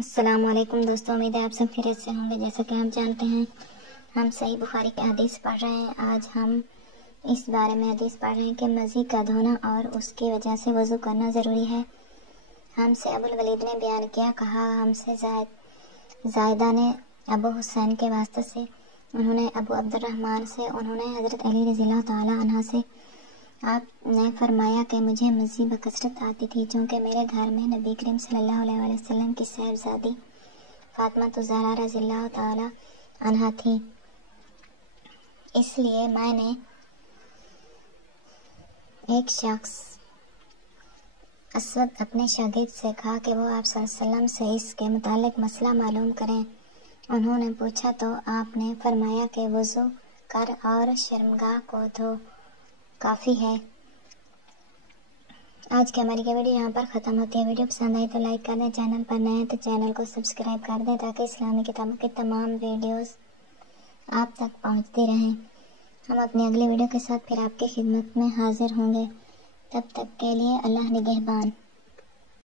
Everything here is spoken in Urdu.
السلام علیکم دوستوں، امید ہے آپ سب خیریت سے ہوں گے۔ جیسا کہ ہم جانتے ہیں، ہم صحیح بخاری کی حدیث پڑھ رہے ہیں۔ آج ہم اس بارے میں حدیث پڑھ رہے ہیں کہ مزی کا دھونا اور اس کی وجہ سے وضو کرنا ضروری ہے۔ ہم سے ابو الولید نے بیان کیا، کہا ہم سے زائدہ نے ابو حسین کے واسطے سے، انہوں نے ابو عبد الرحمن سے، انہوں نے حضرت علی رضی اللہ تعالی عنہ سے، آپ نے فرمایا کہ مجھے مزی بکثرت آتی تھی، چونکہ میرے گھر میں نبی کریم صلی اللہ علیہ وسلم کی صاحبزادی فاطمہ الزہرا رضی اللہ تعالی عنہا تھی، اس لیے میں نے ایک شخص اسود اپنے شاگرد سے کہا کہ وہ آپ صلی اللہ علیہ وسلم سے اس کے متعلق مسئلہ معلوم کریں۔ انہوں نے پوچھا تو آپ نے فرمایا کہ وضو کر اور شرمگاہ کو دھو، کافی ہے۔ آج کی ہماری یہ ویڈیو یہاں پر ختم ہوتی ہے۔ ویڈیو پسند آئی تو لائک کر دیں، چینل پر نئے ہیں تو چینل کو سبسکرائب کر دیں تاکہ اسلامی کتابوں کی تمام ویڈیوز آپ تک پہنچتی رہیں۔ ہم اپنی اگلی ویڈیو کے ساتھ پھر آپ کی خدمت میں حاضر ہوں گے۔ تب تک کے لیے اللہ نگہبان۔